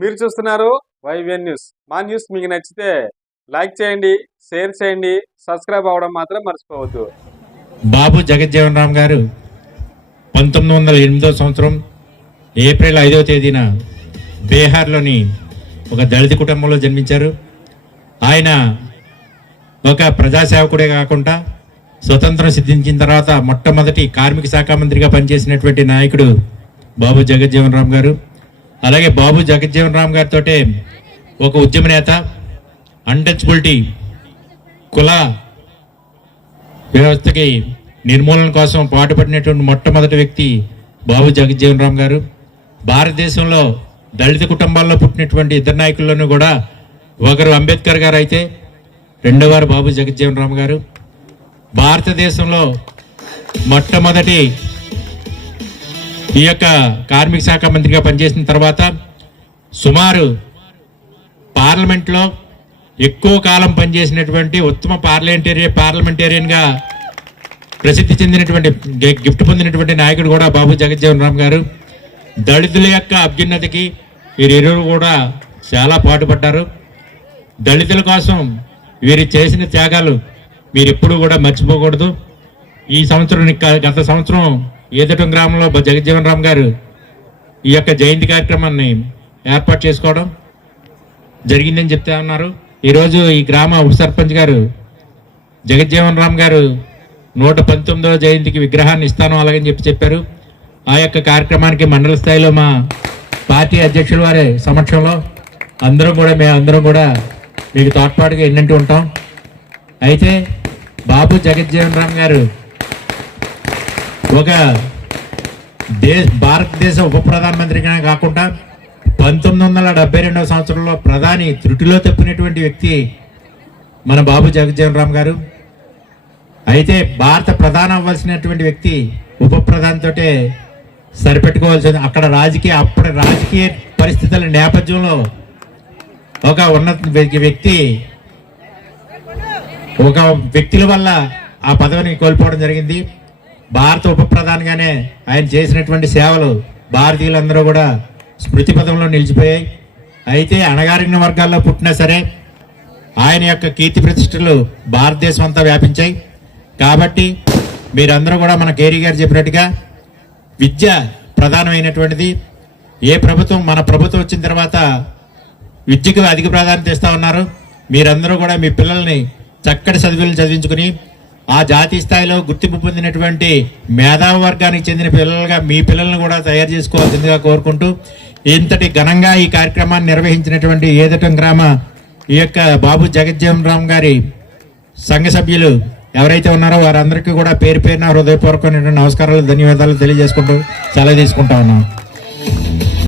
మీరు చూస్తున్నారు YVN news. మా న్యూస్ మీకు నచ్చితే లైక్ చేయండి, షేర్ చేయండి, సబ్స్క్రైబ్ అవ్వడం మాత్రం మర్చిపోవద్దు. బాబు జగజ్జీవన్ రామ్ గారు 1908 సంవత్సరం ఏప్రిల్ 5వ తేదీన బీహార్లోని ఒక దళిత కుటుంబంలో జన్మించారు. ఆయన ఒక ప్రజాసేవకుడే కాకుండా స్వతంత్రం సిద్ధించిన తర్వాత మొట్టమొదటి కార్మిక శాఖ మంత్రిగా పనిచేసినటువంటి నాయకుడు బాబు జగజ్జీవన్ రామ్ గారు. అలాగే బాబు జగజ్జీవన్ రామ్ గారితో ఒక ఉద్యమ నేత, అన్టచబిలిటీ కుల వ్యవస్థకి నిర్మూలన కోసం పాటుపడినటువంటి మొట్టమొదటి వ్యక్తి బాబు జగజ్జీవన్ రామ్ గారు. భారతదేశంలో దళిత కుటుంబాల్లో పుట్టినటువంటి ఇద్దరు నాయకుల్లోనూ కూడా ఒకరు అంబేద్కర్ గారు అయితే రెండోవారు బాబు జగజ్జీవన్ రామ్ గారు. భారతదేశంలో మొట్టమొదటి ఈ యొక్క కార్మిక శాఖ మంత్రిగా పనిచేసిన తర్వాత సుమారు పార్లమెంట్లో ఎక్కువ కాలం పనిచేసినటువంటి ఉత్తమ పార్లమెంటేరియన్గా ప్రసిద్ధి చెందినటువంటి గిఫ్ట్ పొందినటువంటి నాయకుడు కూడా బాబు జగజ్జీవన్ రామ్ గారు. దళితుల యొక్క అభ్యున్నతికి వీరిరువురు కూడా చాలా పాటుపడ్డారు. దళితుల కోసం వీరు చేసిన త్యాగాలు మీరు ఎప్పుడూ కూడా మర్చిపోకూడదు. ఈ సంవత్సరం గత సంవత్సరం ఏదటం గ్రామంలో జగజ్జీవన్ రామ్ గారు ఈ యొక్క జయంతి కార్యక్రమాన్ని ఏర్పాటు చేసుకోవడం జరిగిందని చెప్తా ఉన్నారు. ఈరోజు ఈ గ్రామ ఉప సర్పంచ్ గారు జగజ్జీవన్ రామ్ గారు 119వ జయంతికి విగ్రహాన్ని ఇస్తాను అలాగని చెప్పారు. ఆ యొక్క కార్యక్రమానికి మండల స్థాయిలో మా పార్టీ అధ్యక్షుల వారి సమక్షంలో మేమందరం కూడా మీకు తోడ్పాటుగా ఎన్నంటూ ఉంటాం. అయితే బాబు జగజ్జీవన్ రామ్ గారు ఒక భారతదేశ ఉప ప్రధానమంత్రిగా కాకుండా 1972వ సంవత్సరంలో ప్రధాని త్రుటిలో తప్పినటువంటి వ్యక్తి మన బాబు జగజ్జీవన్ రామ్ గారు. అయితే భారత ప్రధాని అవ్వాల్సినటువంటి వ్యక్తి ఉప ప్రధానితోటే సరిపెట్టుకోవాల్సింది. అక్కడ అప్పటి రాజకీయ పరిస్థితుల నేపథ్యంలో ఒక ఉన్నత వ్యక్తుల వల్ల ఆ పదవిని కోల్పోవడం జరిగింది. భారత ఉప ప్రధానిగానే ఆయన చేసినటువంటి సేవలు భారతీయులందరూ కూడా స్మృతి పదంలో నిలిచిపోయాయి. అయితే అణగారిన వర్గాల్లో పుట్టినా సరే ఆయన యొక్క కీర్తి ప్రతిష్టలు భారతదేశం అంతా వ్యాపించాయి. కాబట్టి మీరందరూ కూడా మన కేరీ గారు చెప్పినట్టుగా విద్య ప్రధానమైనటువంటిది. మన ప్రభుత్వం వచ్చిన తర్వాత విద్యకు అధిక ప్రాధాన్యత ఇస్తూ ఉన్నారు. మీరందరూ కూడా మీ పిల్లల్ని చక్కటి చదువులను చదివించుకుని ఆ జాతీయ స్థాయిలో గుర్తింపు పొందినటువంటి మేధావి వర్గానికి చెందిన పిల్లలుగా మీ పిల్లలను కూడా తయారు చేసుకోవాల్సిందిగా కోరుకుంటూ ఇంతటి ఘనంగా ఈ కార్యక్రమాన్ని నిర్వహించినటువంటి ఏదటం గ్రామ ఈ యొక్క బాబు జగజ్జీవన్ రామ్ గారి సంఘ సభ్యులు ఎవరైతే ఉన్నారో వారందరికీ కూడా పేరు పేరున హృదయపూర్వకమైన నమస్కారాలు, ధన్యవాదాలు తెలియజేసుకుంటూ సెలవు తీసుకుంటా ఉన్నాం.